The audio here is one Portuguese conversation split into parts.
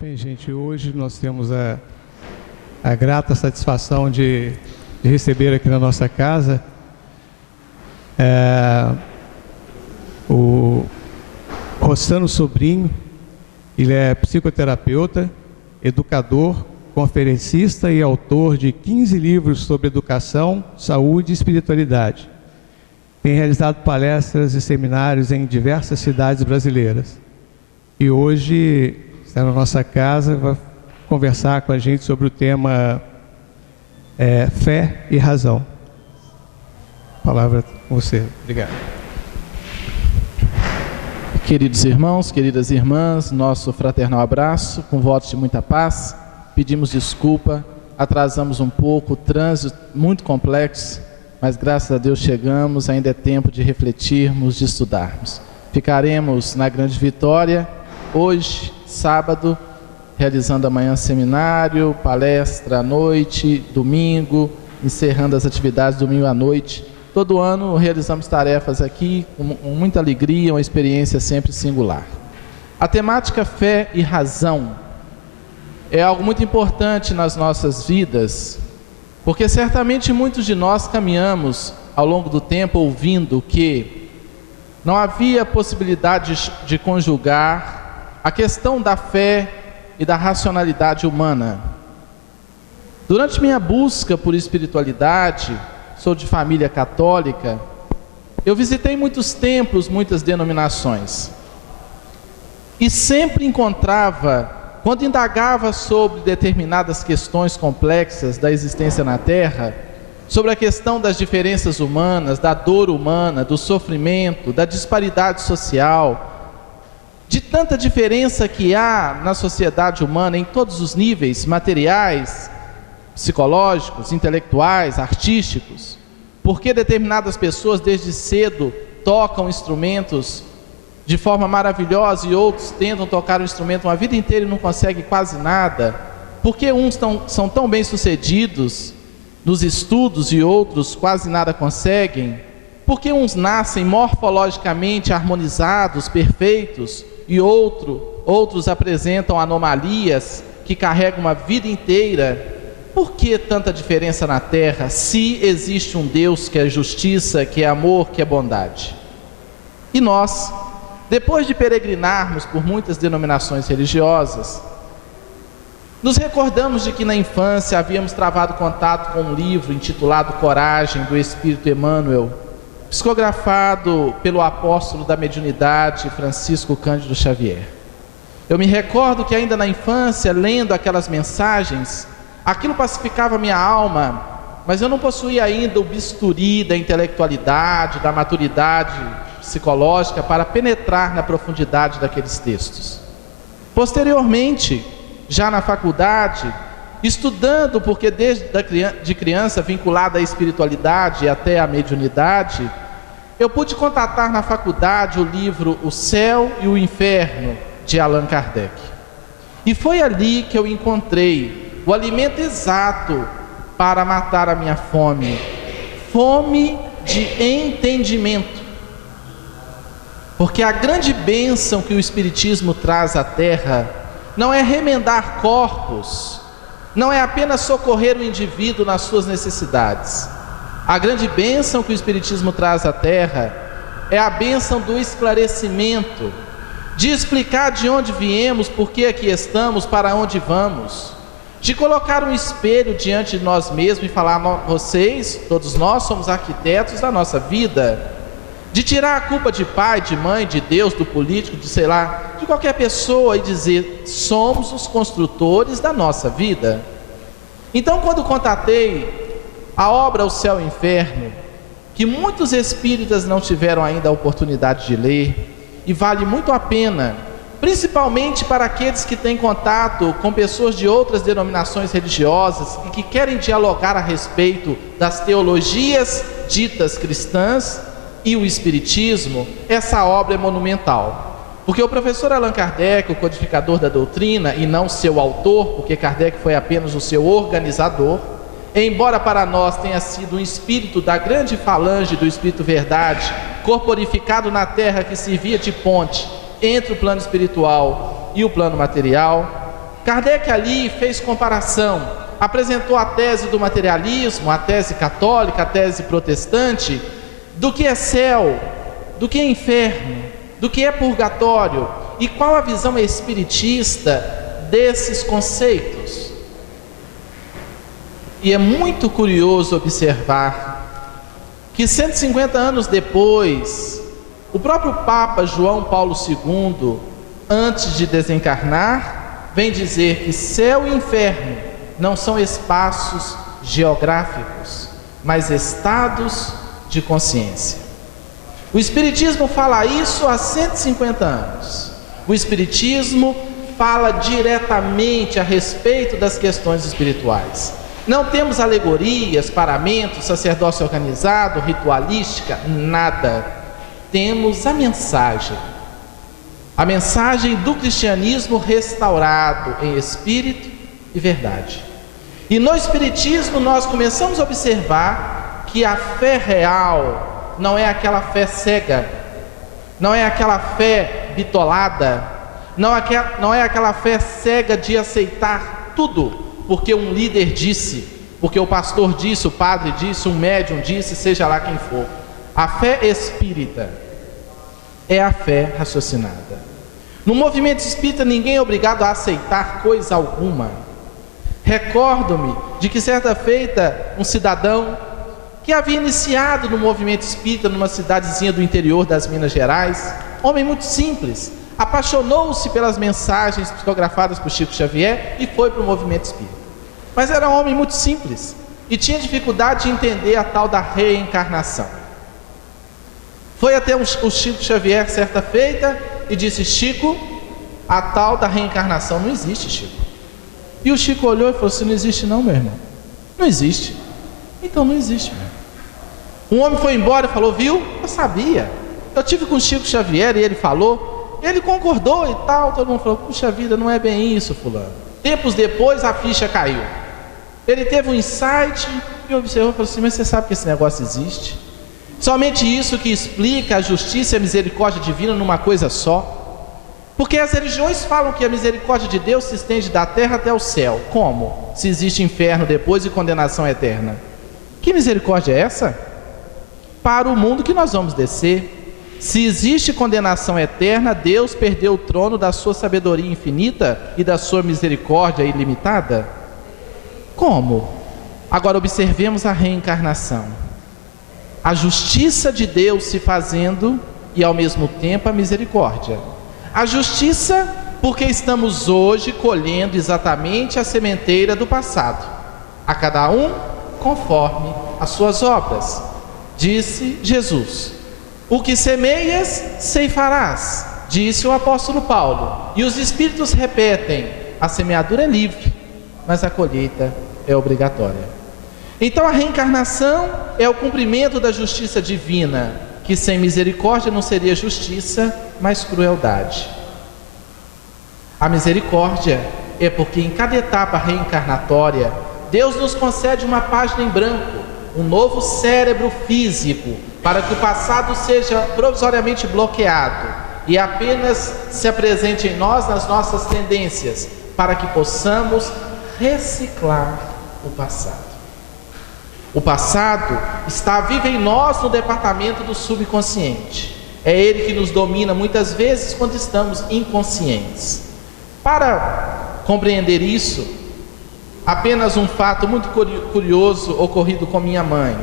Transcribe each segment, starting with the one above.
Bem, gente, hoje nós temos a grata satisfação de receber aqui na nossa casa o Rossano Sobrinho. Ele é psicoterapeuta, educador, conferencista e autor de 15 livros sobre educação, saúde e espiritualidade. Tem realizado palestras e seminários em diversas cidades brasileiras. E hoje está na nossa casa, vai conversar com a gente sobre o tema fé e razão. A palavra com você. Obrigado. Queridos irmãos, queridas irmãs, nosso fraternal abraço, com votos de muita paz. Pedimos desculpa, atrasamos um pouco, o trânsito muito complexo, mas graças a Deus chegamos, ainda é tempo de refletirmos, de estudarmos. Ficaremos na Grande Vitória, hoje, sábado, realizando amanhã seminário, palestra à noite, domingo, encerrando as atividades domingo à noite. Todo ano realizamos tarefas aqui com muita alegria, uma experiência sempre singular. A temática fé e razão é algo muito importante nas nossas vidas, porque certamente muitos de nós caminhamos ao longo do tempo ouvindo que não havia possibilidade de conjugar a questão da fé e da racionalidade humana. Durante minha busca por espiritualidade, sou de família católica, eu visitei muitos templos, muitas denominações, e sempre encontrava, quando indagava sobre determinadas questões complexas da existência na Terra, sobre a questão das diferenças humanas, da dor humana, do sofrimento, da disparidade social, de tanta diferença que há na sociedade humana em todos os níveis, materiais, psicológicos, intelectuais, artísticos, porque determinadas pessoas desde cedo tocam instrumentos de forma maravilhosa e outros tentam tocar o instrumento uma vida inteira e não conseguem quase nada, porque uns são tão bem sucedidos nos estudos e outros quase nada conseguem, porque uns nascem morfologicamente harmonizados, perfeitos, e outros apresentam anomalias que carregam uma vida inteira. Por que tanta diferença na Terra, se existe um Deus que é justiça, que é amor, que é bondade? E nós, depois de peregrinarmos por muitas denominações religiosas, nos recordamos de que na infância havíamos travado contato com um livro intitulado Coragem, do Espírito Emmanuel, psicografado pelo apóstolo da mediunidade Francisco Cândido Xavier. Eu me recordo que ainda na infância, lendo aquelas mensagens, aquilo pacificava minha alma, mas eu não possuía ainda o bisturi da intelectualidade, da maturidade psicológica para penetrar na profundidade daqueles textos. Posteriormente, já na faculdade, estudando, porque desde de criança vinculada à espiritualidade até à mediunidade, eu pude contatar na faculdade o livro O Céu e o Inferno, de Allan Kardec. E foi ali que eu encontrei o alimento exato para matar a minha fome, fome de entendimento. Porque a grande bênção que o Espiritismo traz à Terra não é remendar corpos, não é apenas socorrer o indivíduo nas suas necessidades. A grande bênção que o Espiritismo traz à Terra é a bênção do esclarecimento, de explicar de onde viemos, por que aqui estamos, para onde vamos, de colocar um espelho diante de nós mesmos e falar: vocês, todos nós, somos arquitetos da nossa vida, de tirar a culpa de pai, de mãe, de Deus, do político, de sei lá, de qualquer pessoa, e dizer: somos os construtores da nossa vida. Então, quando contatei a obra O Céu e o Inferno, que muitos espíritas não tiveram ainda a oportunidade de ler, e vale muito a pena, principalmente para aqueles que têm contato com pessoas de outras denominações religiosas e que querem dialogar a respeito das teologias ditas cristãs e o Espiritismo, essa obra é monumental. Porque o professor Allan Kardec, o codificador da doutrina, e não seu autor, porque Kardec foi apenas o seu organizador, embora para nós tenha sido um espírito da grande falange do Espírito Verdade, corporificado na Terra, que servia de ponte entre o plano espiritual e o plano material, Kardec ali fez comparação, apresentou a tese do materialismo, a tese católica, a tese protestante, do que é céu, do que é inferno, do que é purgatório, e qual a visão espiritista desses conceitos. E é muito curioso observar que 150 anos depois, o próprio Papa João Paulo II, antes de desencarnar, vem dizer que céu e inferno não são espaços geográficos, mas estados de consciência. O Espiritismo fala isso há 150 anos. O Espiritismo fala diretamente a respeito das questões espirituais. Não temos alegorias, paramentos, sacerdócio organizado, ritualística, nada. Temos a mensagem do cristianismo restaurado em espírito e verdade. E no Espiritismo nós começamos a observar que a fé real não é aquela fé cega, não é aquela fé bitolada, não é aquela fé cega de aceitar tudo, porque um líder disse, porque o pastor disse, o padre disse, um médium disse, seja lá quem for. A fé espírita é a fé raciocinada. No movimento espírita ninguém é obrigado a aceitar coisa alguma. Recordo-me de que certa feita um cidadão que havia iniciado no movimento espírita numa cidadezinha do interior das Minas Gerais, homem muito simples, apaixonou-se pelas mensagens psicografadas por Chico Xavier e foi para o movimento espírita. Mas era um homem muito simples e tinha dificuldade de entender a tal da reencarnação. Foi até o Chico Xavier certa feita e disse: Chico, a tal da reencarnação não existe, Chico. E o Chico olhou e falou assim: não existe não, meu irmão. Não existe. Então não existe, meu irmão. Um homem foi embora e falou: viu? Eu sabia. Eu tive com o Chico Xavier e ele falou, ele concordou e tal. Todo mundo falou: puxa vida, não é bem isso, fulano. Tempos depois a ficha caiu. Ele teve um insight e observou e falou assim: mas você sabe que esse negócio existe? Somente isso que explica a justiça e a misericórdia divina numa coisa só. Porque as religiões falam que a misericórdia de Deus se estende da terra até o céu. Como? Se existe inferno depois e condenação eterna. Que misericórdia é essa? Para o mundo que nós vamos descer. Se existe condenação eterna, Deus perdeu o trono da sua sabedoria infinita e da sua misericórdia ilimitada? Como? Agora observemos a reencarnação. A justiça de Deus se fazendo e ao mesmo tempo a misericórdia. A justiça porque estamos hoje colhendo exatamente a sementeira do passado, a cada um conforme as suas obras. Disse Jesus: o que semeias, ceifarás, disse o apóstolo Paulo. E os Espíritos repetem: a semeadura é livre, mas a colheita é obrigatória. Então a reencarnação é o cumprimento da justiça divina, que sem misericórdia não seria justiça, mas crueldade. A misericórdia é porque em cada etapa reencarnatória, Deus nos concede uma página em branco, um novo cérebro físico, para que o passado seja provisoriamente bloqueado e apenas se apresente em nós nas nossas tendências, para que possamos reciclar o passado. O passado está vivo em nós no departamento do subconsciente. É ele que nos domina muitas vezes quando estamos inconscientes. Para compreender isso, apenas um fato muito curioso ocorrido com minha mãe.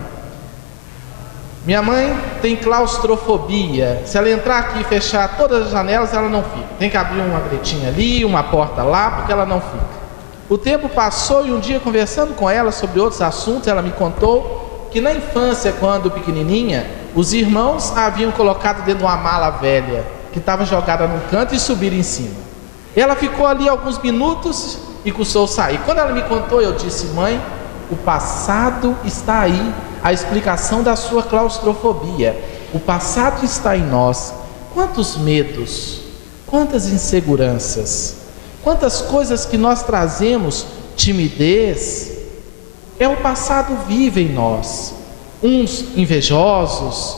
Minha mãe tem claustrofobia. Se ela entrar aqui e fechar todas as janelas, ela não fica. Tem que abrir uma gretinha ali, uma porta lá, porque ela não fica. O tempo passou e um dia, conversando com ela sobre outros assuntos, ela me contou que na infância, quando pequenininha, os irmãos a haviam colocado dentro de uma mala velha que estava jogada num canto e subiram em cima. Ela ficou ali alguns minutos e custou sair. Quando ela me contou, eu disse: mãe, o passado está aí, a explicação da sua claustrofobia. O passado está em nós. Quantos medos, quantas inseguranças, quantas coisas que nós trazemos, timidez, é o passado vivo em nós. Uns invejosos,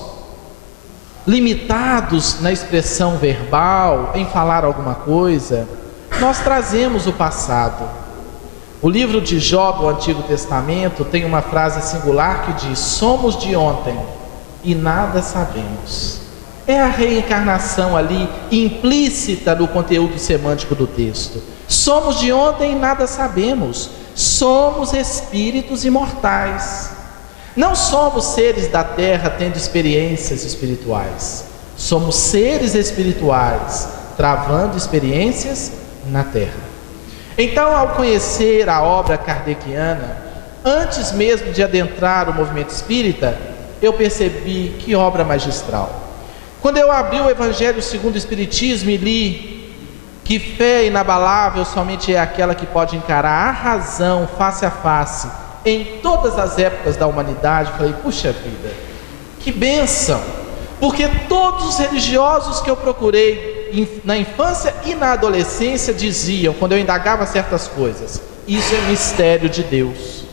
limitados na expressão verbal, em falar alguma coisa, nós trazemos o passado. O livro de Jó do Antigo Testamento tem uma frase singular que diz: somos de ontem e nada sabemos. É a reencarnação ali implícita no conteúdo semântico do texto. Somos de ontem e nada sabemos. Somos espíritos imortais. Não somos seres da terra tendo experiências espirituais. Somos seres espirituais travando experiências na terra. Então, ao conhecer a obra kardeciana, antes mesmo de adentrar o movimento espírita, eu percebi que obra magistral. Quando eu abri o Evangelho segundo o Espiritismo e li que fé inabalável somente é aquela que pode encarar a razão face a face em todas as épocas da humanidade, falei, puxa vida, que bênção! Porque todos os religiosos que eu procurei na infância e na adolescência diziam, quando eu indagava certas coisas, isso é mistério de Deus.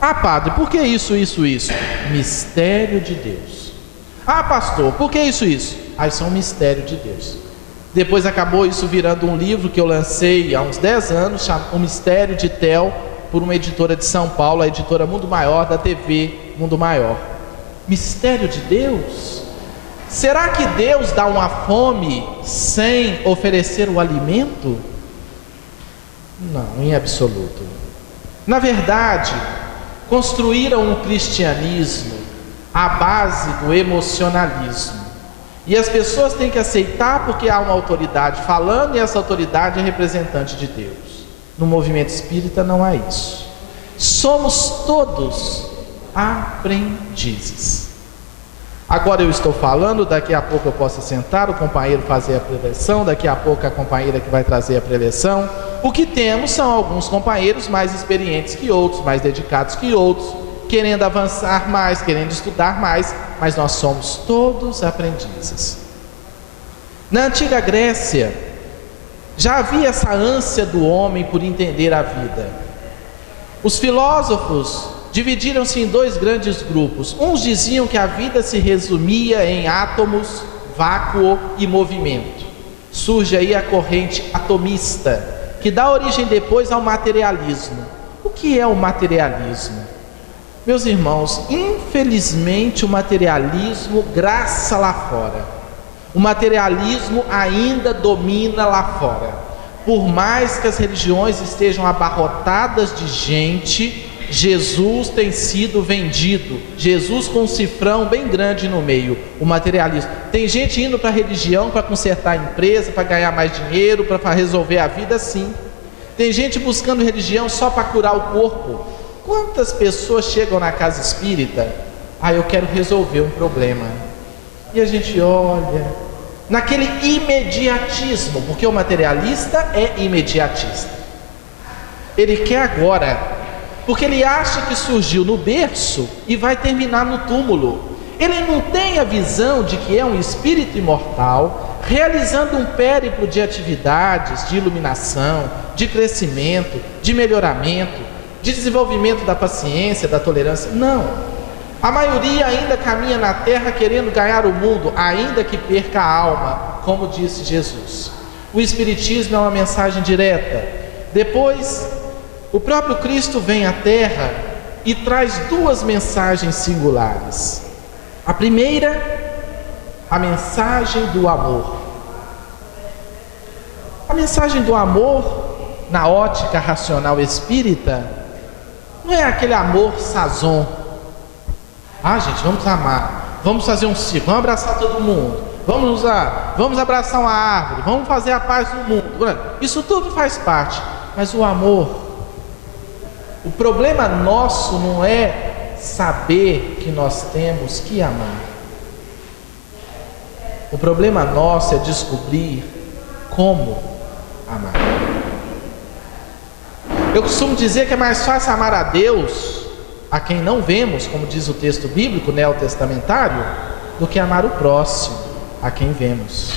Ah, padre, por que isso? Mistério de Deus. Ah, pastor, por que isso? Ah, isso é um mistério de Deus. Depois acabou isso virando um livro que eu lancei há uns 10 anos, chamado O Mistério de Tel, por uma editora de São Paulo, a editora Mundo Maior, da TV Mundo Maior. Mistério de Deus? Será que Deus dá uma fome sem oferecer o alimento? Não, em absoluto. Na verdade, construíram um cristianismo à base do emocionalismo. E as pessoas têm que aceitar porque há uma autoridade falando e essa autoridade é representante de Deus. No movimento espírita não há isso. Somos todos aprendizes. Agora eu estou falando, daqui a pouco eu posso sentar, o companheiro fazer a preleção, daqui a pouco a companheira que vai trazer a preleção. O que temos são alguns companheiros mais experientes que outros, mais dedicados que outros, querendo avançar mais, querendo estudar mais, mas nós somos todos aprendizes. Na antiga Grécia, já havia essa ânsia do homem por entender a vida. Os filósofos dividiram-se em dois grandes grupos. Uns diziam que a vida se resumia em átomos, vácuo e movimento. Surge aí a corrente atomista, que dá origem depois ao materialismo. O que é o materialismo? Meus irmãos, infelizmente o materialismo graça lá fora. O materialismo ainda domina lá fora. Por mais que as religiões estejam abarrotadas de gente, Jesus tem sido vendido. Jesus com um cifrão bem grande no meio, o materialismo. Tem gente indo para a religião para consertar a empresa, para ganhar mais dinheiro, para resolver a vida, sim. Tem gente buscando religião só para curar o corpo. Quantas pessoas chegam na casa espírita? Ah, eu quero resolver um problema. E a gente olha naquele imediatismo, porque o materialista é imediatista. Ele quer agora, porque ele acha que surgiu no berço e vai terminar no túmulo. Ele não tem a visão de que é um espírito imortal, realizando um périplo de atividades, de iluminação, de crescimento, de melhoramento, de desenvolvimento da paciência, da tolerância. Não. A maioria ainda caminha na terra querendo ganhar o mundo, ainda que perca a alma, como disse Jesus. O Espiritismo é uma mensagem direta. Depois, o próprio Cristo vem à terra e traz duas mensagens singulares. A primeira, a mensagem do amor. A mensagem do amor, na ótica racional espírita, não é aquele amor sazon. Ah, gente, vamos amar, vamos fazer um ciclo, vamos abraçar todo mundo, vamos abraçar uma árvore, vamos fazer a paz no mundo. Isso tudo faz parte, mas o amor, o problema nosso não é saber que nós temos que amar. O problema nosso é descobrir como amar. Eu costumo dizer que é mais fácil amar a Deus, a quem não vemos, como diz o texto bíblico neotestamentário, do que amar o próximo, a quem vemos.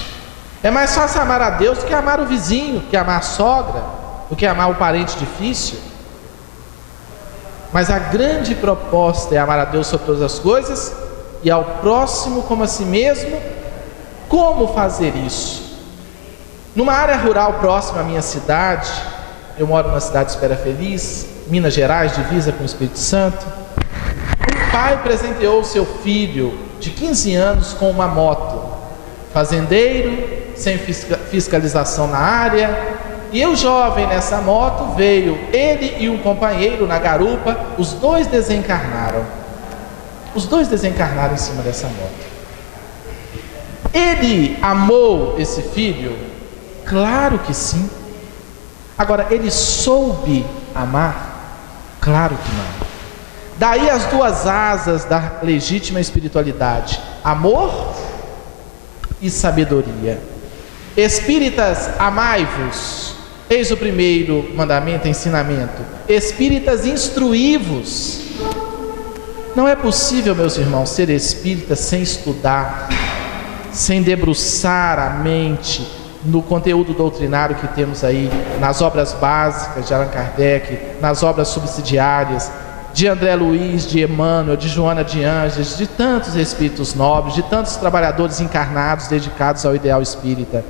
É mais fácil amar a Deus do que amar o vizinho, do que amar a sogra, do que amar o parente difícil. Mas a grande proposta é amar a Deus sobre todas as coisas e ao próximo como a si mesmo. Como fazer isso? Numa área rural próxima à minha cidade, eu moro na cidade de Espera Feliz, Minas Gerais, divisa com o Espírito Santo. Um pai presenteou seu filho de 15 anos com uma moto, fazendeiro, sem fiscalização na área, e o jovem nessa moto veio, ele e um companheiro na garupa, os dois desencarnaram. Os dois desencarnaram em cima dessa moto. Ele amou esse filho? Claro que sim. Agora, ele soube amar? Claro que não. Daí as duas asas da legítima espiritualidade: amor e sabedoria. Espíritas, amai-vos. Eis o primeiro mandamento, ensinamento. Espíritas, instruí-vos. Não é possível, meus irmãos, ser espírita sem estudar, sem debruçar a mente no conteúdo doutrinário que temos aí, nas obras básicas de Allan Kardec, nas obras subsidiárias, de André Luiz, de Emmanuel, de Joana de Ângeles, de tantos espíritos nobres, de tantos trabalhadores encarnados dedicados ao ideal espírita.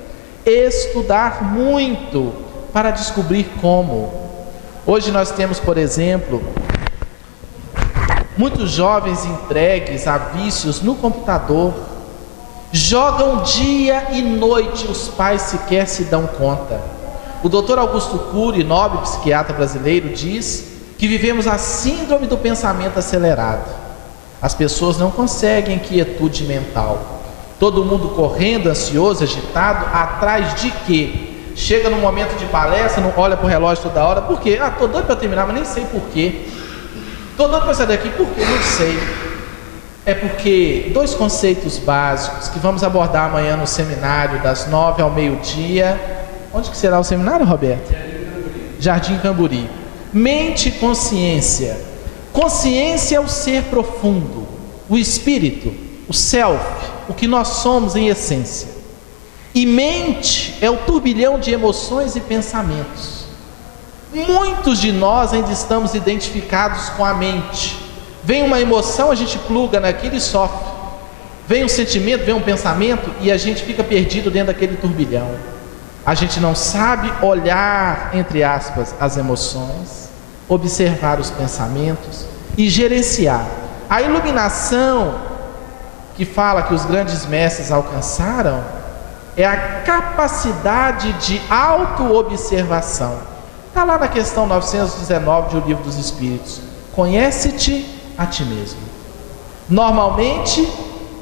Estudar muito para descobrir como. Hoje nós temos, por exemplo, muitos jovens entregues a vícios no computador, jogam dia e noite, os pais sequer se dão conta. O Dr. Augusto Cury, nobre psiquiatra brasileiro, diz que vivemos a síndrome do pensamento acelerado. As pessoas não conseguem quietude mental. Todo mundo correndo, ansioso, agitado, atrás de quê? Chega no momento de palestra, não olha para o relógio toda hora. Por quê? Estou doido para terminar, mas nem sei por quê. Estou doido para sair daqui, por quê? Não sei. É porque dois conceitos básicos que vamos abordar amanhã no seminário, das 9 ao meio-dia. Onde que será o seminário, Roberto? Jardim Camburi. Mente e consciência. Consciência é o ser profundo, o espírito, o self, o que nós somos em essência. E mente é o turbilhão de emoções e pensamentos. Muitos de nós ainda estamos identificados com a mente. Vem uma emoção, a gente pluga naquilo e sofre. Vem um sentimento, vem um pensamento e a gente fica perdido dentro daquele turbilhão. A gente não sabe olhar, entre aspas, as emoções, observar os pensamentos e gerenciar. A iluminação que fala que os grandes mestres alcançaram é a capacidade de auto-observação. Está lá na questão 919 do Livro dos Espíritos. Conhece-te a ti mesmo. Normalmente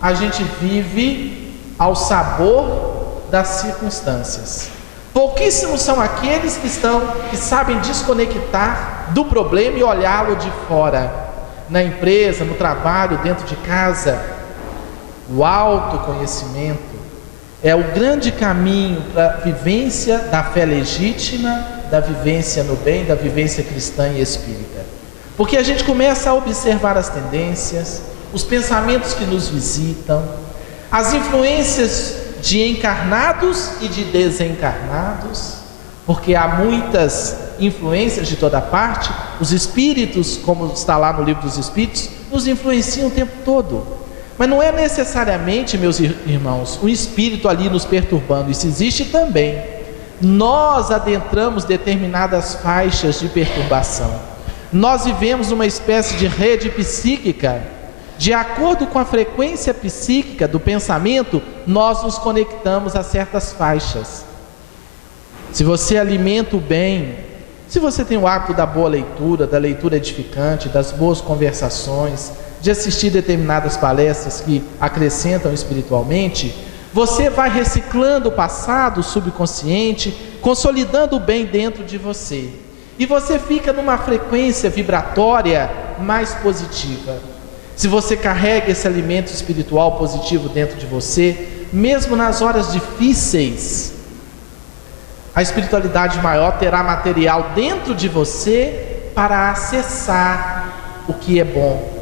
a gente vive ao sabor das circunstâncias. Pouquíssimos são aqueles que sabem desconectar do problema e olhá-lo de fora, na empresa, no trabalho, dentro de casa. O autoconhecimento é o grande caminho para a vivência da fé legítima, da vivência no bem, da vivência cristã e espírita. Porque a gente começa a observar as tendências, os pensamentos que nos visitam, as influências de encarnados e de desencarnados, porque há muitas influências de toda parte. Os espíritos, como está lá no Livro dos Espíritos, nos influenciam o tempo todo. Mas não é necessariamente, meus irmãos, um espírito ali nos perturbando. Isso existe também. Nós adentramos determinadas faixas de perturbação. Nós vivemos uma espécie de rede psíquica. De acordo com a frequência psíquica do pensamento, nós nos conectamos a certas faixas. Se você alimenta o bem, se você tem o hábito da boa leitura, da leitura edificante, das boas conversações, de assistir determinadas palestras que acrescentam espiritualmente, você vai reciclando o passado subconsciente, consolidando o bem dentro de você. E você fica numa frequência vibratória mais positiva. Se você carrega esse alimento espiritual positivo dentro de você, mesmo nas horas difíceis, a espiritualidade maior terá material dentro de você para acessar o que é bom.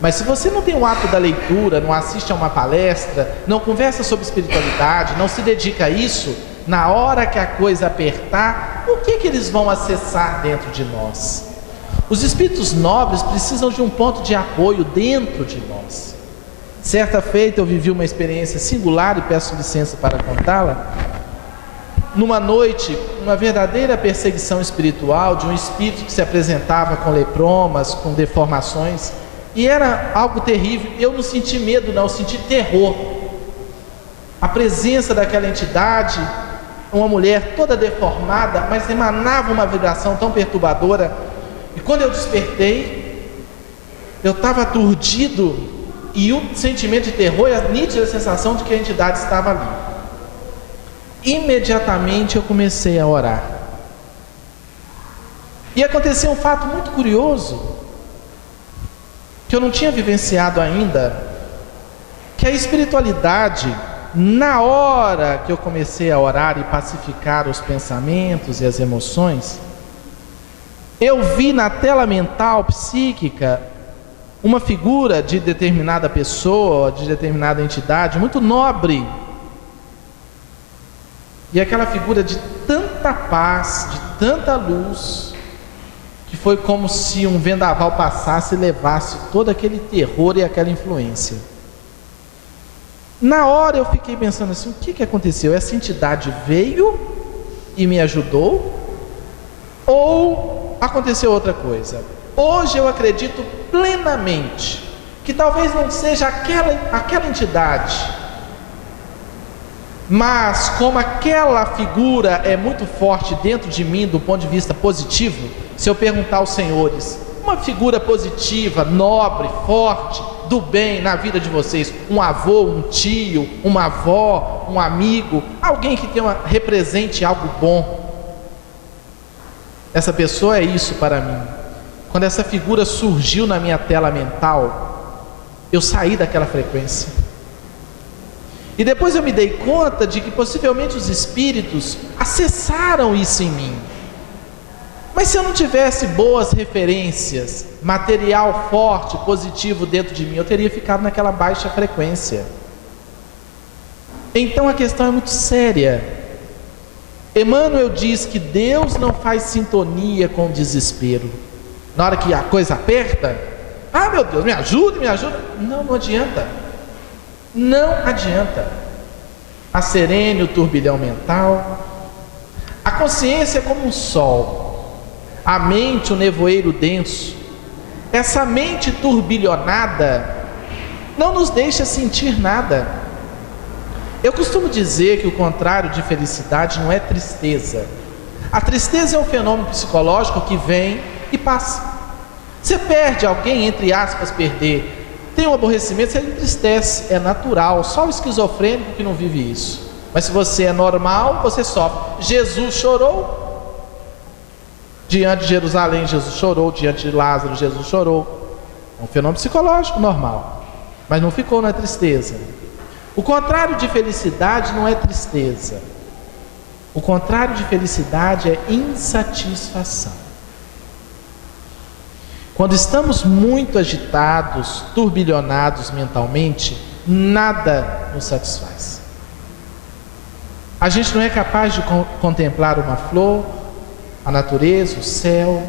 Mas se você não tem o hábito da leitura, não assiste a uma palestra, não conversa sobre espiritualidade, não se dedica a isso, na hora que a coisa apertar, o que eles vão acessar dentro de nós? Os espíritos nobres precisam de um ponto de apoio dentro de nós. Certa feita eu vivi uma experiência singular e peço licença para contá-la. numa noite, uma verdadeira perseguição espiritual de um espírito que se apresentava com lepromas, com deformações, e era algo terrível. Eu não senti medo não, eu senti terror. A presença daquela entidade, uma mulher toda deformada, mas emanava uma vibração tão perturbadora. E quando eu despertei, eu estava aturdido, e um sentimento de terror e a nítida sensação de que a entidade estava ali. Imediatamente eu comecei a orar. E aconteceu um fato muito curioso, que eu não tinha vivenciado ainda, que a espiritualidade, na hora que eu comecei a orar e pacificar os pensamentos e as emoções, eu vi na tela mental, psíquica, uma figura de determinada pessoa, de determinada entidade, muito nobre. E aquela figura de tanta paz, de tanta luz, que foi como se um vendaval passasse e levasse todo aquele terror e aquela influência. Na hora eu fiquei pensando assim, o que aconteceu? Essa entidade veio e me ajudou? Ou aconteceu outra coisa? Hoje eu acredito plenamente que talvez não seja aquela entidade, mas como aquela figura é muito forte dentro de mim do ponto de vista positivo, se eu perguntar aos senhores, uma figura positiva, nobre, forte, do bem na vida de vocês, um avô, um tio, uma avó, um amigo, alguém que represente algo bom, essa pessoa é isso para mim. Quando essa figura surgiu na minha tela mental, eu saí daquela frequência. E depois eu me dei conta de que possivelmente os espíritos acessaram isso em mim. Mas se eu não tivesse boas referências, material forte, positivo dentro de mim, eu teria ficado naquela baixa frequência. Então a questão é muito séria. Emmanuel diz que Deus não faz sintonia com o desespero. Na hora que a coisa aperta, ah meu Deus, me ajude, me ajuda. Não adianta. Não adianta. Acerene o turbilhão mental. A consciência é como um sol, a mente o nevoeiro denso. Essa mente turbilhonada não nos deixa sentir nada. Eu costumo dizer que o contrário de felicidade não é tristeza. A tristeza é um fenômeno psicológico que vem e passa. Você perde alguém, entre aspas, perder. Tem um aborrecimento, você entristece, é natural. Só o esquizofrênico que não vive isso. Mas se você é normal, você sofre. Jesus chorou. Diante de Jerusalém, Jesus chorou. Diante de Lázaro, Jesus chorou. É um fenômeno psicológico normal. Mas não ficou na tristeza. O contrário de felicidade não é tristeza. O contrário de felicidade é insatisfação. Quando estamos muito agitados, turbilhonados mentalmente, nada nos satisfaz. A gente não é capaz de contemplar uma flor, a natureza, o céu,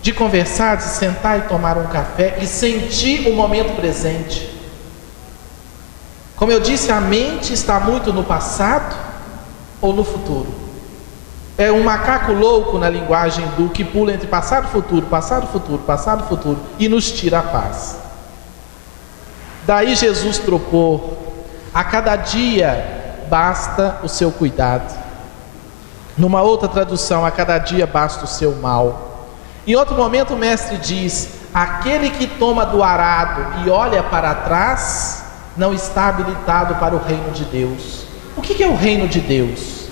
de conversar, de sentar e tomar um café e sentir o momento presente. Como eu disse, a mente está muito no passado ou no futuro. É um macaco louco na linguagem do que pula entre passado e futuro, passado e futuro, passado e futuro, e nos tira a paz. Daí Jesus propôs: a cada dia basta o seu cuidado. Numa outra tradução, a cada dia basta o seu mal. Em outro momento o mestre diz: aquele que toma do arado e olha para trás não está habilitado para o reino de Deus. O que é o reino de Deus?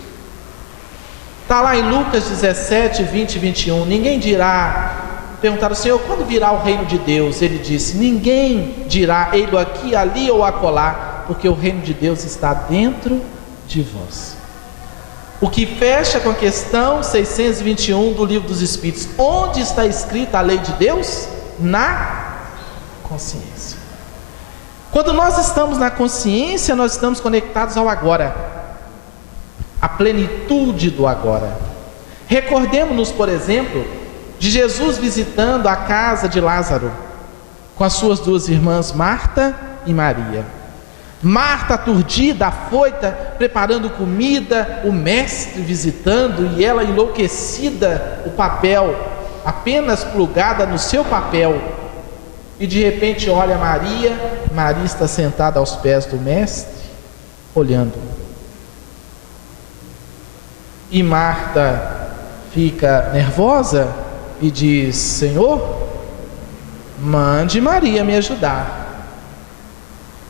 Está lá em Lucas 17, 20 e 21. Ninguém dirá, perguntaram: Senhor, quando virá o reino de Deus? Ele disse: ninguém dirá, ei-lo aqui, ali ou acolá, porque o reino de Deus está dentro de vós. O que fecha com a questão 621 do Livro dos Espíritos. Onde está escrita a lei de Deus? Na consciência. Quando nós estamos na consciência, nós estamos conectados ao agora, a plenitude do agora. Recordemos-nos, por exemplo, de Jesus visitando a casa de Lázaro, com as suas duas irmãs Marta e Maria. Marta, aturdida, afoita, preparando comida, o mestre visitando, e ela enlouquecida, o papel, apenas plugada no seu papel. E de repente olha Maria, Maria está sentada aos pés do mestre, olhando. E Marta fica nervosa e diz: Senhor, mande Maria me ajudar.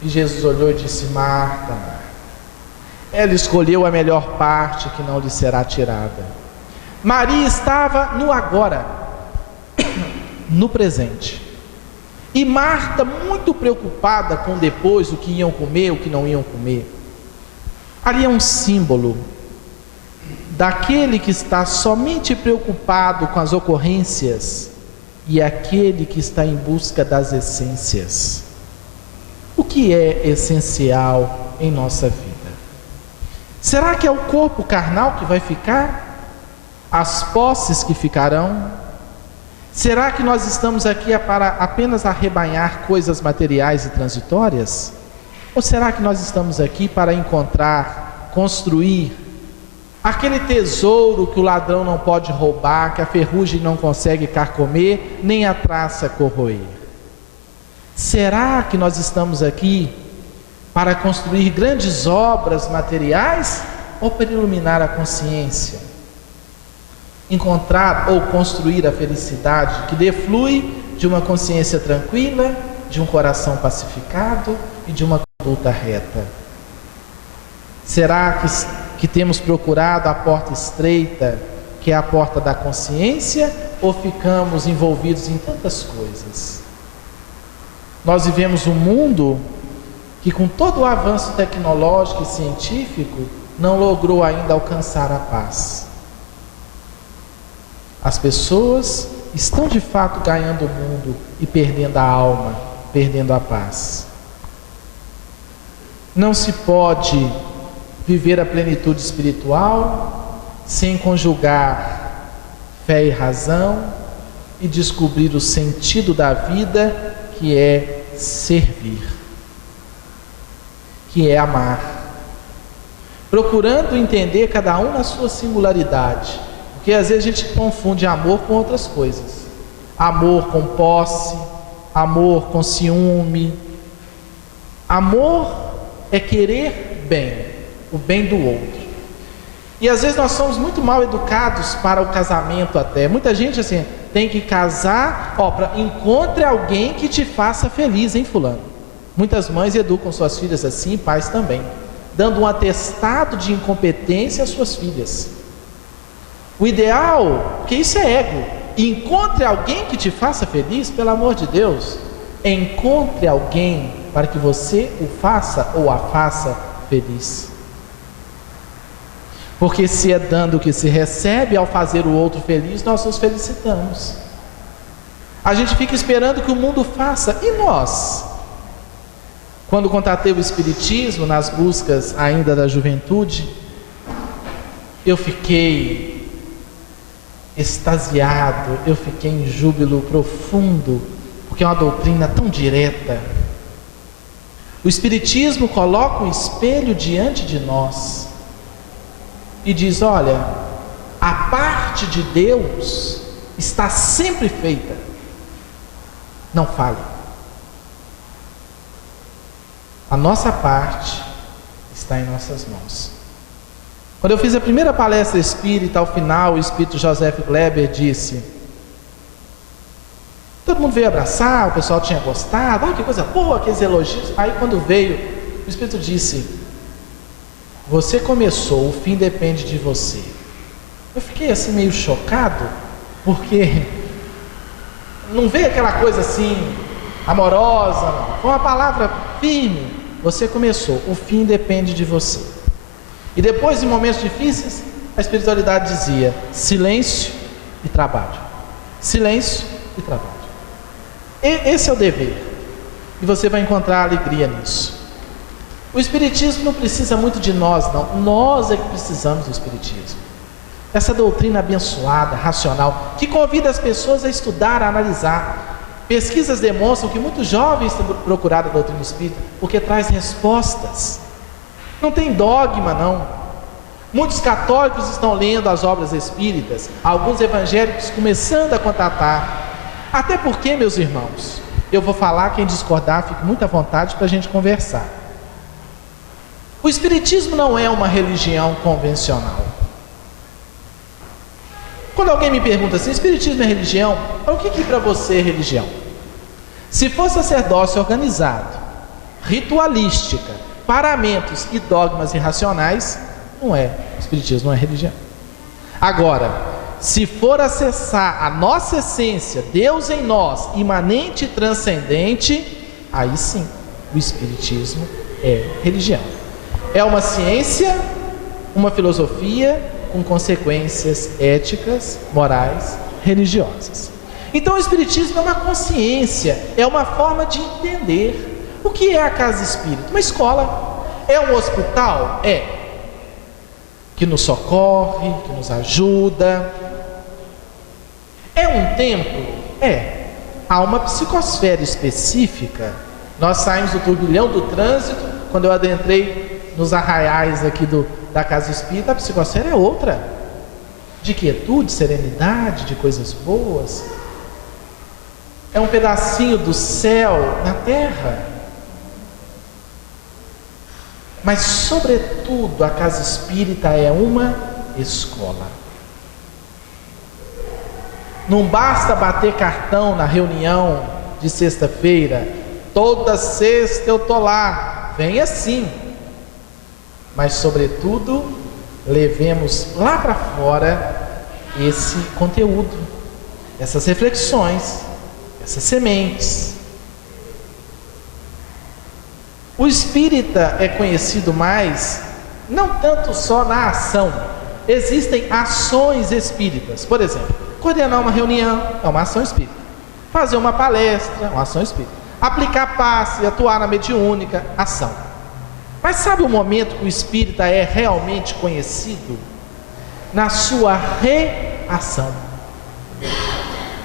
E Jesus olhou e disse: Marta, ela escolheu a melhor parte que não lhe será tirada. Maria estava no agora, no presente. E Marta, muito preocupada com depois, o que iam comer, o que não iam comer. Ali é um símbolo daquele que está somente preocupado com as ocorrências e aquele que está em busca das essências. O que é essencial em nossa vida? Será que é o corpo carnal que vai ficar? As posses que ficarão? Será que nós estamos aqui para apenas arrebanhar coisas materiais e transitórias? Ou será que nós estamos aqui para encontrar, construir aquele tesouro que o ladrão não pode roubar, que a ferrugem não consegue carcomer, nem a traça corroer? Será que nós estamos aqui para construir grandes obras materiais ou para iluminar a consciência? Encontrar ou construir a felicidade que deflui de uma consciência tranquila, de um coração pacificado e de uma conduta reta. Será que temos procurado a porta estreita, que é a porta da consciência, ou ficamos envolvidos em tantas coisas? Nós vivemos um mundo que, com todo o avanço tecnológico e científico, não logrou ainda alcançar a paz. As pessoas estão de fato ganhando o mundo e perdendo a alma, perdendo a paz. Não se pode viver a plenitude espiritual sem conjugar fé e razão e descobrir o sentido da vida, que é servir, que é amar, procurando entender cada um na sua singularidade, porque às vezes a gente confunde amor com outras coisas, amor com posse, amor com ciúme. Amor é querer bem, o bem do outro. E às vezes nós somos muito mal educados para o casamento até. Muita gente assim, tem que casar, encontre alguém que te faça feliz, hein, fulano? Muitas mães educam suas filhas assim, pais também, dando um atestado de incompetência às suas filhas. O ideal, porque isso é ego, encontre alguém que te faça feliz, pelo amor de Deus, encontre alguém para que você o faça ou a faça feliz. Porque se é dando que se recebe, ao fazer o outro feliz, nós nos felicitamos. A gente fica esperando que o mundo faça, e nós? Quando contatei o Espiritismo, nas buscas ainda da juventude, eu fiquei extasiado, eu fiquei em júbilo profundo, porque é uma doutrina tão direta. O Espiritismo coloca um espelho diante de nós e diz: olha, a parte de Deus está sempre feita, não fale. A nossa parte está em nossas mãos. Quando eu fiz a primeira palestra espírita, ao final o espírito Joseph Gleber disse, todo mundo veio abraçar, o pessoal tinha gostado, que coisa boa, aqueles elogios. Aí quando veio, o espírito disse: você começou, o fim depende de você. Eu fiquei assim meio chocado, porque não veio aquela coisa assim amorosa, não. Foi uma palavra firme. Você começou, o fim depende de você. E depois, em momentos difíceis, a espiritualidade dizia: silêncio e trabalho, silêncio e trabalho. Esse é o dever, e você vai encontrar alegria nisso. O Espiritismo não precisa muito de nós, não. Nós é que precisamos do Espiritismo. Essa doutrina abençoada, racional, que convida as pessoas a estudar, a analisar. Pesquisas demonstram que muitos jovens têm procurado a doutrina espírita porque traz respostas. Não tem dogma, não. Muitos católicos estão lendo as obras espíritas, alguns evangélicos começando a contatar. Até porque, meus irmãos, eu vou falar, quem discordar, fique muito à vontade para a gente conversar. O espiritismo não é uma religião convencional. Quando alguém me pergunta assim, espiritismo é religião? O que para você é religião? Se for sacerdócio organizado, ritualística, paramentos e dogmas irracionais, não é. O espiritismo não é religião. Agora, se for acessar a nossa essência, Deus em nós, imanente e transcendente, aí sim, o espiritismo é religião. É uma ciência, uma filosofia com consequências éticas, morais, religiosas. Então o espiritismo é uma consciência, é uma forma de entender. O que é a casa espírita? Uma escola. É um hospital? É. Que nos socorre, que nos ajuda. É um templo? É. Há uma psicosfera específica. Nós saímos do turbilhão do trânsito. Quando eu adentrei nos arraiais aqui da casa espírita, a psicosfera é outra. De quietude, serenidade, de coisas boas. É um pedacinho do céu na terra. Mas, sobretudo, a casa espírita é uma escola. Não basta bater cartão na reunião de sexta-feira. Toda sexta eu estou lá. Venha sim. Mas, sobretudo, levemos lá para fora esse conteúdo, essas reflexões, essas sementes. O espírita é conhecido mais, não tanto só na ação. Existem ações espíritas. Por exemplo, coordenar uma reunião é uma ação espírita. Fazer uma palestra é uma ação espírita. Aplicar passe, atuar na mediúnica, ação. Mas sabe o momento que o espírita é realmente conhecido? Na sua reação.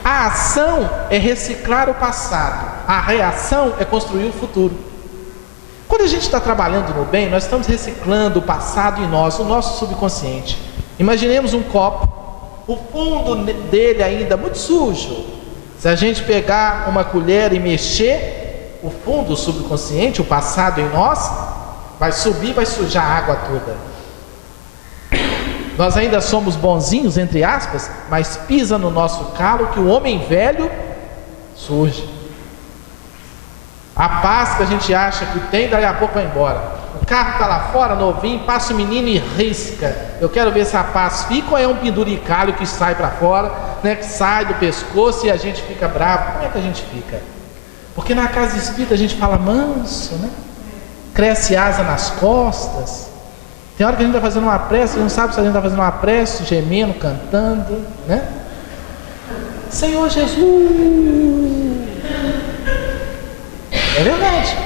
A ação é reciclar o passado. A reação é construir o futuro. Quando a gente está trabalhando no bem, nós estamos reciclando o passado em nós, o nosso subconsciente. Imaginemos um copo, o fundo dele ainda muito sujo. Se a gente pegar uma colher e mexer, o fundo, o subconsciente, o passado em nós, vai subir, vai sujar a água toda. Nós ainda somos bonzinhos, entre aspas, mas pisa no nosso calo que o homem velho surge. A paz que a gente acha que tem, daí a pouco vai embora. O carro está lá fora, novinho, passa o menino e risca. Eu quero ver se a paz fica ou é um penduricalho que sai para fora, né, que sai do pescoço e a gente fica bravo. Como é que a gente fica? Porque na casa espírita a gente fala manso, né? Cresce asa nas costas. Tem hora que a gente está fazendo uma prece, a gente não sabe se a gente está fazendo uma prece, gemendo, cantando, né? Senhor Jesus! É verdade.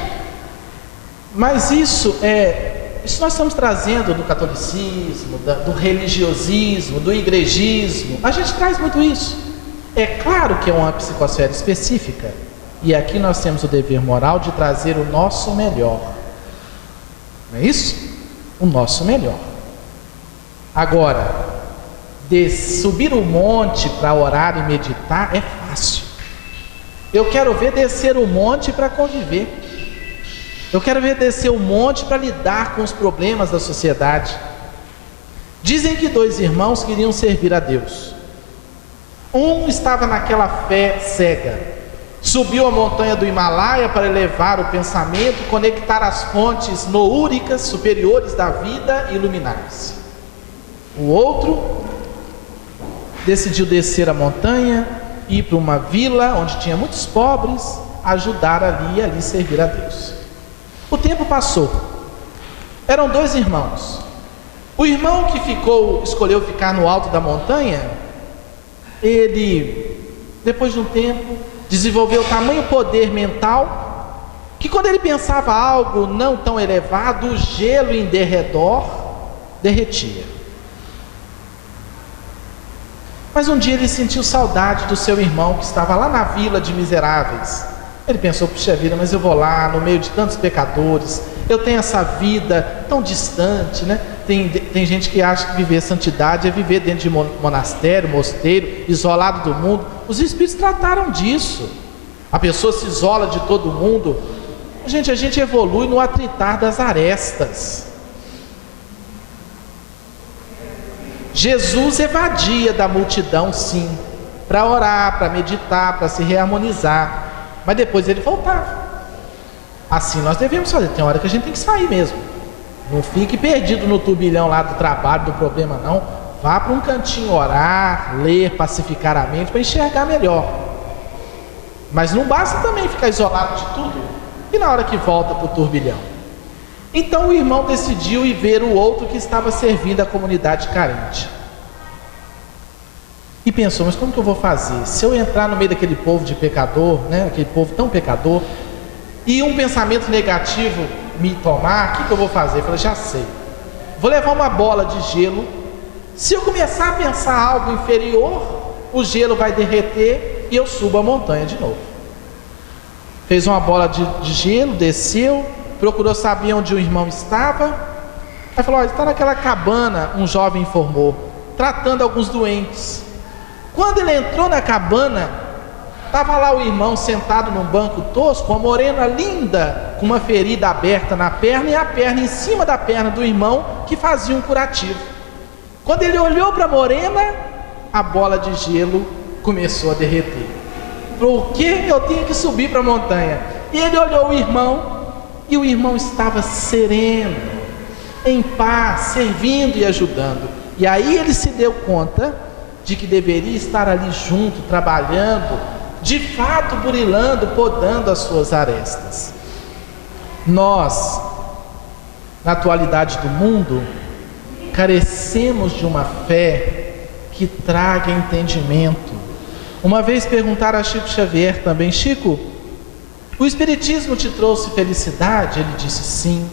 Mas isso nós estamos trazendo do catolicismo, do religiosismo, do igrejismo. A gente traz muito isso. É claro que é uma psicosfera específica. E aqui nós temos o dever moral de trazer o nosso melhor. Não é isso? O nosso melhor. Agora, subir o monte para orar e meditar é fácil. Eu quero ver descer o monte para conviver. Eu quero ver descer o monte para lidar com os problemas da sociedade. Dizem que 2 irmãos queriam servir a Deus. Um estava naquela fé cega. Subiu a montanha do Himalaia para elevar o pensamento, conectar as fontes noúricas superiores da vida e iluminar-se. O outro decidiu descer a montanha, ir para uma vila onde tinha muitos pobres, ajudar ali e ali servir a Deus. O tempo passou. Eram 2 irmãos. O irmão que escolheu ficar no alto da montanha, ele, depois de um tempo, desenvolveu tamanho poder mental, que quando ele pensava algo não tão elevado, o gelo em derredor derretia. Mas um dia ele sentiu saudade do seu irmão que estava lá na vila de miseráveis. Ele pensou, puxa vida, mas eu vou lá no meio de tantos pecadores, eu tenho essa vida tão distante, né? Tem gente que acha que viver santidade é viver dentro de monastério, mosteiro, isolado do mundo. Os Espíritos trataram disso. A pessoa se isola de todo mundo. A gente evolui no atritar das arestas. Jesus evadia da multidão, sim, para orar, para meditar, para se reharmonizar. Mas depois ele voltava. Assim nós devemos fazer. Tem hora que a gente tem que sair mesmo. Não fique perdido no turbilhão lá do trabalho, do problema não. Vá para um cantinho orar, ler, pacificar a mente para enxergar melhor. Mas não basta também ficar isolado de tudo. E na hora que volta para o turbilhão? Então o irmão decidiu ir ver o outro que estava servindo a comunidade carente. E pensou, mas como que eu vou fazer? Se eu entrar no meio daquele povo de pecador, né, aquele povo tão pecador, e um pensamento negativo me tomar, o que eu vou fazer? Eu falei, já sei. Vou levar uma bola de gelo. Se eu começar a pensar algo inferior, o gelo vai derreter e eu subo a montanha de novo. Fez uma bola de gelo, desceu, procurou saber onde o irmão estava. Aí falou, está naquela cabana, um jovem informou, tratando alguns doentes. Quando ele entrou na cabana, estava lá o irmão sentado num banco tosco, uma morena linda, com uma ferida aberta na perna e a perna em cima da perna do irmão, que fazia um curativo. Quando ele olhou para a morena, a bola de gelo começou a derreter. Por que eu tinha que subir para a montanha? E ele olhou o irmão, e o irmão estava sereno, em paz, servindo e ajudando. E aí ele se deu conta de que deveria estar ali junto, trabalhando, de fato burilando, podando as suas arestas. Nós, na atualidade do mundo, carecemos de uma fé que traga entendimento. Uma vez perguntaram a Chico Xavier também, Chico, o Espiritismo te trouxe felicidade? Ele disse sim,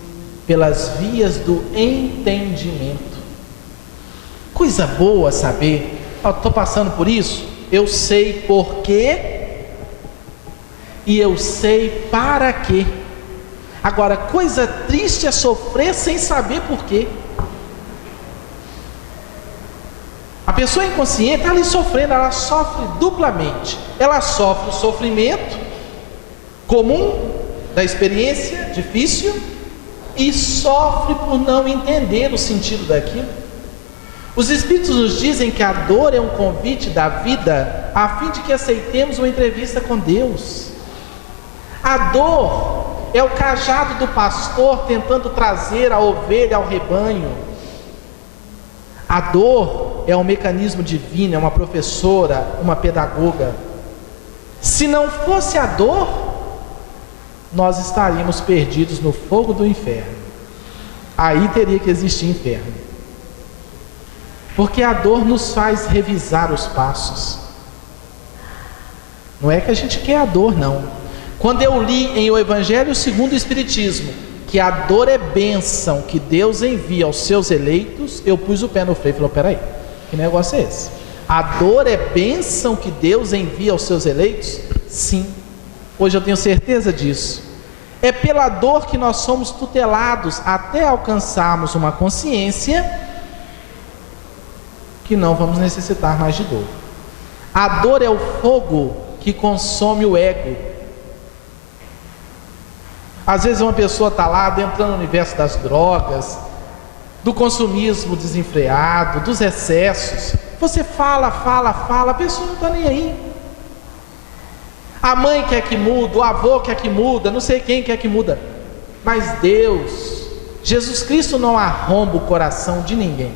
pelas vias do entendimento. Coisa boa saber, estou passando por isso, eu sei por quê e eu sei para quê. Agora, coisa triste é sofrer sem saber por quê. A pessoa inconsciente está ali sofrendo, ela sofre duplamente. Ela sofre o sofrimento comum da experiência difícil e sofre por não entender o sentido daquilo. Os Espíritos nos dizem que a dor é um convite da vida a fim de que aceitemos uma entrevista com Deus. A dor é o cajado do pastor tentando trazer a ovelha ao rebanho. A dor é um mecanismo divino, é uma professora, uma pedagoga. Se não fosse a dor, nós estaríamos perdidos no fogo do inferno. Aí teria que existir inferno. Porque a dor nos faz revisar os passos. Não é que a gente quer a dor, não. Quando eu li em O Evangelho segundo o Espiritismo que a dor é bênção que Deus envia aos seus eleitos, eu pus o pé no freio e falei, peraí, que negócio é esse? A dor é bênção que Deus envia aos seus eleitos? Sim, hoje eu tenho certeza disso. É pela dor que nós somos tutelados até alcançarmos uma consciência que não vamos necessitar mais de dor. A dor é o fogo que consome o ego. Às vezes uma pessoa está lá adentrando no universo das drogas, do consumismo desenfreado, dos excessos. Você fala, a pessoa não está nem aí. A mãe quer que muda, o avô quer que muda, não sei quem quer que muda. Mas Deus, Jesus Cristo não arromba o coração de ninguém.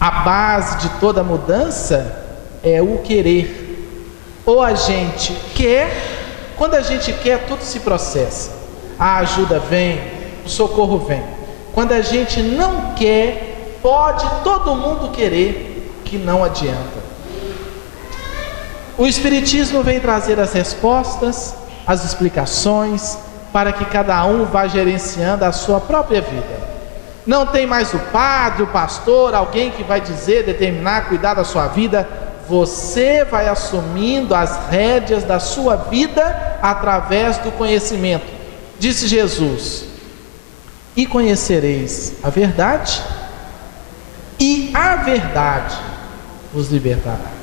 A base de toda mudança é o querer. Ou a gente quer. Quando a gente quer, tudo se processa. A ajuda vem, o socorro vem. Quando a gente não quer, pode todo mundo querer, que não adianta. O Espiritismo vem trazer as respostas, as explicações, para que cada um vá gerenciando a sua própria vida. não tem mais o padre, o pastor, alguém que vai dizer, determinar, cuidar da sua vida. Você vai assumindo as rédeas da sua vida através do conhecimento. Disse Jesus: e conhecereis a verdade, e a verdade vos libertará.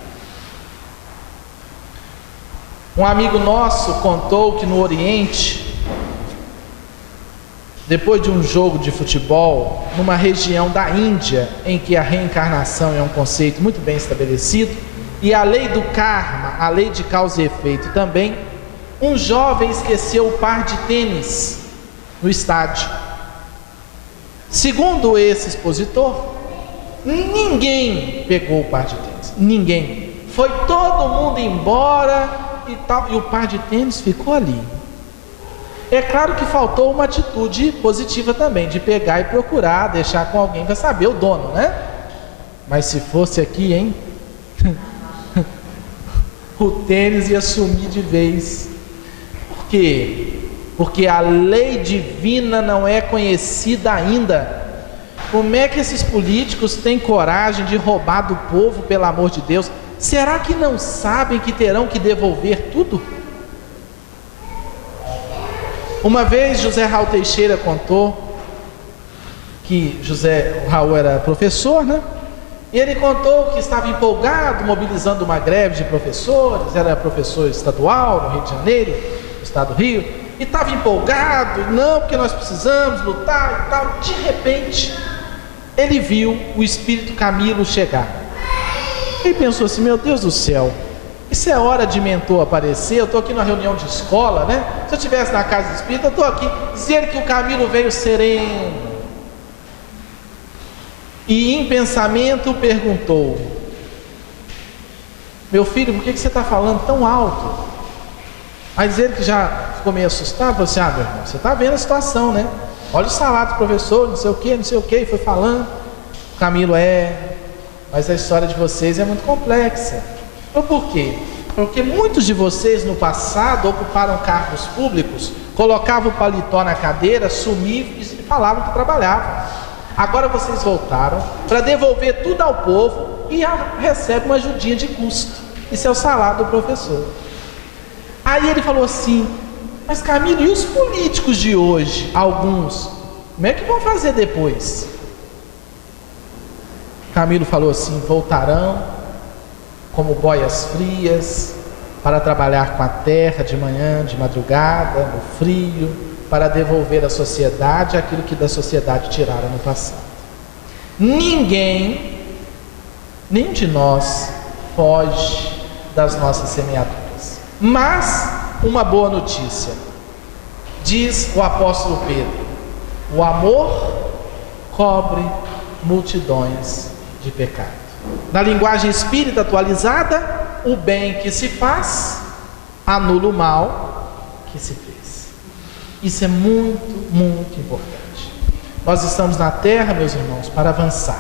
Um amigo nosso contou que no Oriente, depois de um jogo de futebol, numa região da Índia, em que a reencarnação é um conceito muito bem estabelecido, e a lei do karma, a lei de causa e efeito também, um jovem esqueceu o par de tênis no estádio. Segundo esse expositor, ninguém pegou o par de tênis, ninguém. Foi todo mundo embora e tal, e o par de tênis ficou ali. É claro que faltou uma atitude positiva também, de pegar e procurar, deixar com alguém para saber, o dono, né? Mas se fosse aqui, hein? O tênis ia sumir de vez. Por quê? Porque a lei divina não é conhecida ainda. Como é que esses políticos têm coragem de roubar do povo, pelo amor de Deus? Será que não sabem que terão que devolver tudo? Uma vez José Raul Teixeira contou que o Raul era professor, né? E ele contou que estava empolgado, mobilizando uma greve de professores, era professor estadual no Rio de Janeiro, no estado do Rio, e estava empolgado, não, porque nós precisamos lutar e tal. De repente, ele viu o espírito Camilo chegar. Ele pensou assim: meu Deus do céu, isso é hora de mentor aparecer, eu estou aqui numa reunião de escola, né? Se eu estivesse na casa do espírito, eu estou aqui, dizendo que o Camilo veio sereno. E em pensamento perguntou: meu filho, por que você está falando tão alto? Mas ele, que já ficou meio assustado, falou assim: meu irmão, você está vendo a situação, né? Olha o salário do professor, não sei o que, e foi falando. Camilo: mas a história de vocês é muito complexa. Por quê? Porque muitos de vocês no passado ocuparam cargos públicos, colocavam o paletó na cadeira, sumiam e falavam que trabalhavam. Agora vocês voltaram para devolver tudo ao povo e recebem uma ajudinha de custo. Isso é o salário do professor. Aí ele falou assim: mas Camilo, e os políticos de hoje, alguns, como é que vão fazer depois? Camilo falou assim: voltarão como boias frias, para trabalhar com a terra de manhã, de madrugada, no frio, para devolver à sociedade aquilo que da sociedade tiraram no passado. Ninguém, nenhum de nós, foge das nossas semeaduras. Mas, uma boa notícia, diz o apóstolo Pedro: o amor cobre multidões de pecados. Na linguagem espírita atualizada, o bem que se faz anula o mal que se fez. Isso é muito, muito importante. Nós estamos na terra, meus irmãos, para avançar,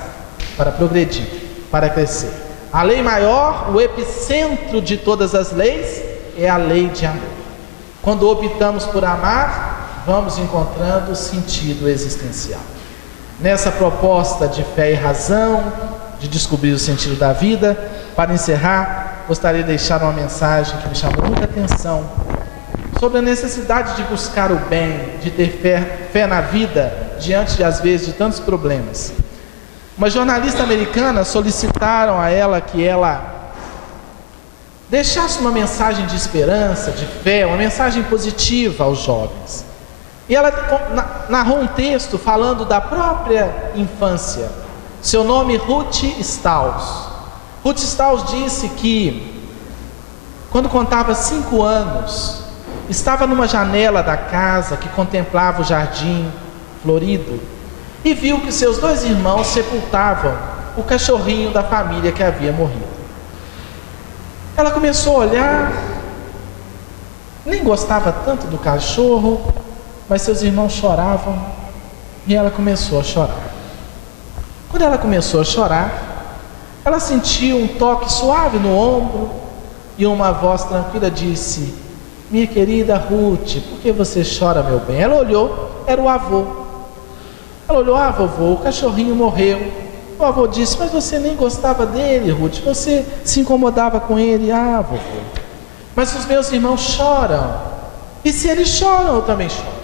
para progredir, para crescer. A lei maior, o epicentro de todas as leis, é a lei de amor. Quando optamos por amar, vamos encontrando o sentido existencial. Nessa proposta de fé e razão, de descobrir o sentido da vida, para encerrar, gostaria de deixar uma mensagem que me chamou muita atenção, sobre a necessidade de buscar o bem, de ter fé na vida, diante, às vezes, de tantos problemas. Uma jornalista americana solicitaram a ela que ela deixasse uma mensagem de esperança, de fé, uma mensagem positiva aos jovens. E ela narrou um texto falando da própria infância. Seu nome, Ruth Strauss. Ruth Strauss disse que, quando contava 5 anos, estava numa janela da casa que contemplava o jardim florido e viu que seus 2 irmãos sepultavam o cachorrinho da família que havia morrido. Ela começou a olhar, nem gostava tanto do cachorro, mas seus irmãos choravam e ela começou a chorar. Quando ela começou a chorar, ela sentiu um toque suave no ombro e uma voz tranquila disse: minha querida Ruth, por que você chora, meu bem? Ela olhou, era o avô. Ela olhou: ah, vovô, o cachorrinho morreu. O avô disse: mas você nem gostava dele, Ruth, você se incomodava com ele. Ah, vovô, mas os meus irmãos choram, e se eles choram, eu também choro.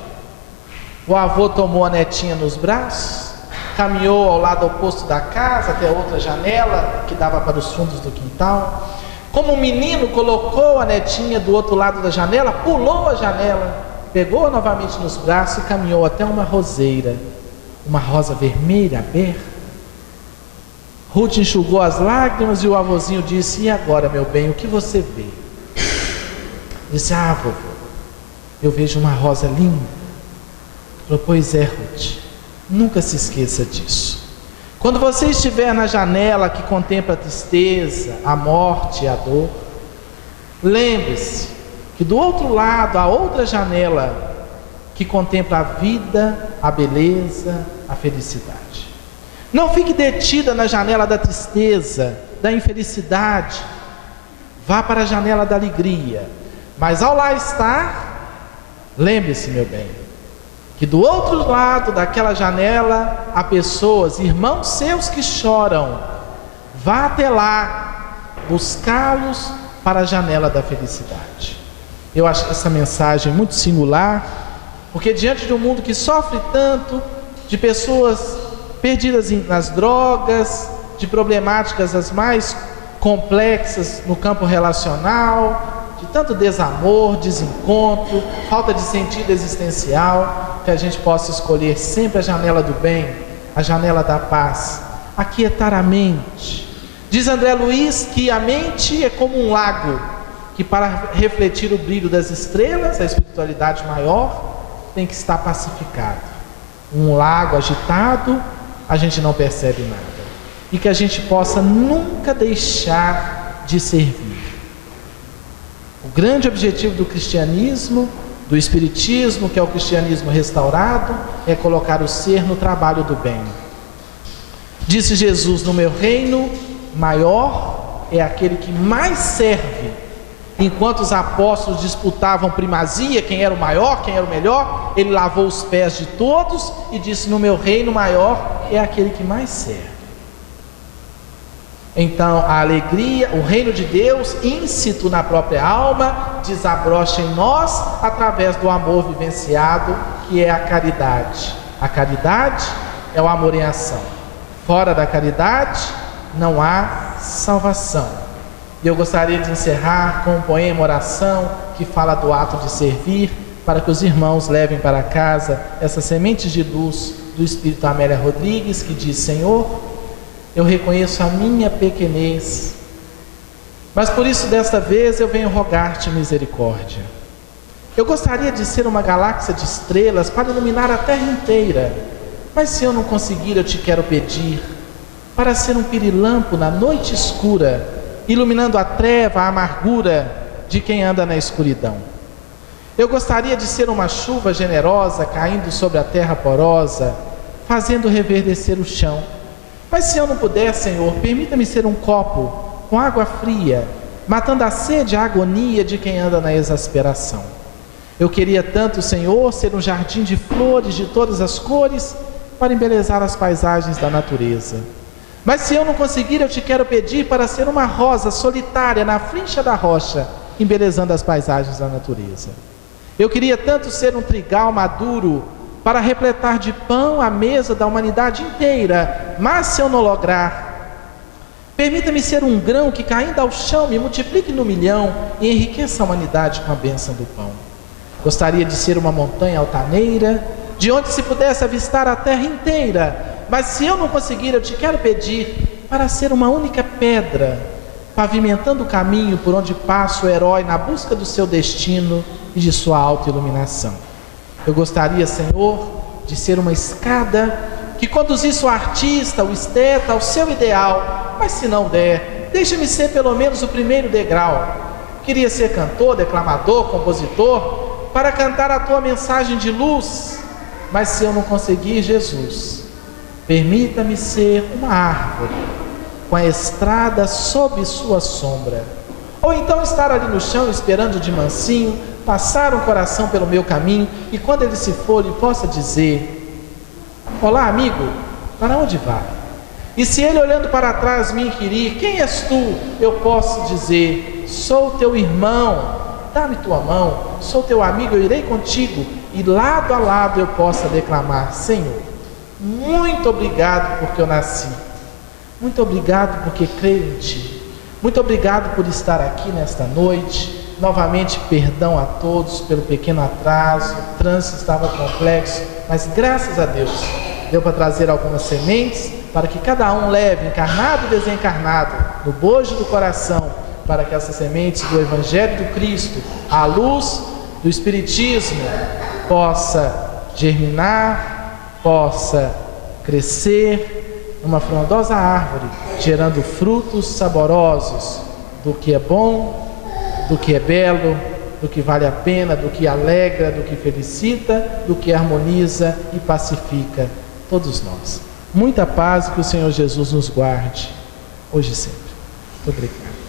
O avô tomou a netinha nos braços, caminhou ao lado oposto da casa, até outra janela que dava para os fundos do quintal. Como um menino, colocou a netinha do outro lado da janela, pulou a janela, pegou-a novamente nos braços e caminhou até uma roseira, uma rosa vermelha aberta. Ruth enxugou as lágrimas e o avôzinho disse: e agora, meu bem, o que você vê? Disse: ah, vovô, eu vejo uma rosa linda. Falou: pois é, Ruth, nunca se esqueça disso. Quando você estiver na janela que contempla a tristeza, a morte e a dor, lembre-se que do outro lado há outra janela que contempla a vida, a beleza, a felicidade. Não fique detida na janela da tristeza, da infelicidade. Vá para a janela da alegria. Mas ao lá estar, lembre-se, meu bem, que do outro lado daquela janela há pessoas, irmãos seus que choram. Vá até lá, buscá-los para a janela da felicidade. Eu acho essa mensagem muito singular, porque diante de um mundo que sofre tanto, de pessoas perdidas nas drogas, de problemáticas as mais complexas no campo relacional, de tanto desamor, desencontro, falta de sentido existencial, que a gente possa escolher sempre a janela do bem, a janela da paz, aquietar a mente. Diz André Luiz que a mente é como um lago, que para refletir o brilho das estrelas, a espiritualidade maior, tem que estar pacificado. Um lago agitado, a gente não percebe nada. E que a gente possa nunca deixar de servir. O grande objetivo do cristianismo, do espiritismo, que é o cristianismo restaurado, é colocar o ser no trabalho do bem. Disse Jesus: no meu reino, maior é aquele que mais serve. Enquanto os apóstolos disputavam primazia, quem era o maior, quem era o melhor, ele lavou os pés de todos e disse: no meu reino maior é aquele que mais serve. Então a alegria, o reino de Deus íncito na própria alma, desabrocha em nós através do amor vivenciado, que é a caridade. A caridade é o amor em ação. Fora da caridade não há salvação. E eu gostaria de encerrar com um poema, oração, que fala do ato de servir, para que os irmãos levem para casa essas sementes de luz do Espírito Amélia Rodrigues, que diz: Senhor, eu reconheço a minha pequenez, mas por isso desta vez eu venho rogar-te misericórdia. Eu gostaria de ser uma galáxia de estrelas para iluminar a terra inteira, mas se eu não conseguir, eu te quero pedir para ser um pirilampo na noite escura, iluminando a treva, a amargura de quem anda na escuridão. Eu gostaria de ser uma chuva generosa caindo sobre a terra porosa, fazendo reverdecer o chão. Mas se eu não puder, Senhor, permita-me ser um copo com água fria, matando a sede e a agonia de quem anda na exasperação. Eu queria tanto, Senhor, ser um jardim de flores de todas as cores para embelezar as paisagens da natureza. Mas se eu não conseguir, eu te quero pedir para ser uma rosa solitária na frincha da rocha, embelezando as paisagens da natureza. Eu queria tanto ser um trigal maduro para repletar de pão a mesa da humanidade inteira, mas se eu não lograr, permita-me ser um grão que, caindo ao chão, me multiplique no milhão e enriqueça a humanidade com a bênção do pão. Gostaria de ser uma montanha altaneira, de onde se pudesse avistar a terra inteira, mas se eu não conseguir, eu te quero pedir para ser uma única pedra, pavimentando o caminho por onde passa o herói na busca do seu destino e de sua autoiluminação. Eu gostaria, Senhor, de ser uma escada que conduzisse o artista, o esteta ao seu ideal, mas se não der, deixa-me ser pelo menos o primeiro degrau. Queria ser cantor, declamador, compositor, para cantar a tua mensagem de luz, mas se eu não conseguir, Jesus, permita-me ser uma árvore com a estrada sob sua sombra, ou então estar ali no chão esperando de mansinho passar um coração pelo meu caminho, e quando ele se for, ele possa dizer: olá amigo, para onde vai? E se ele olhando para trás me inquirir, quem és tu? Eu posso dizer, sou teu irmão, dá-me tua mão, sou teu amigo, eu irei contigo. E lado a lado eu possa declamar, Senhor, muito obrigado porque eu nasci, muito obrigado porque creio em Ti, muito obrigado por estar aqui nesta noite. Novamente, perdão a todos pelo pequeno atraso, o trânsito estava complexo, mas graças a Deus, deu para trazer algumas sementes, para que cada um leve, encarnado e desencarnado, no bojo do coração, para que essas sementes do Evangelho do Cristo, à luz do Espiritismo, possa germinar, possa crescer numa frondosa árvore, gerando frutos saborosos do que é bom, do que é belo, do que vale a pena, do que alegra, do que felicita, do que harmoniza e pacifica todos nós. Muita paz e que o Senhor Jesus nos guarde, hoje e sempre. Muito obrigado.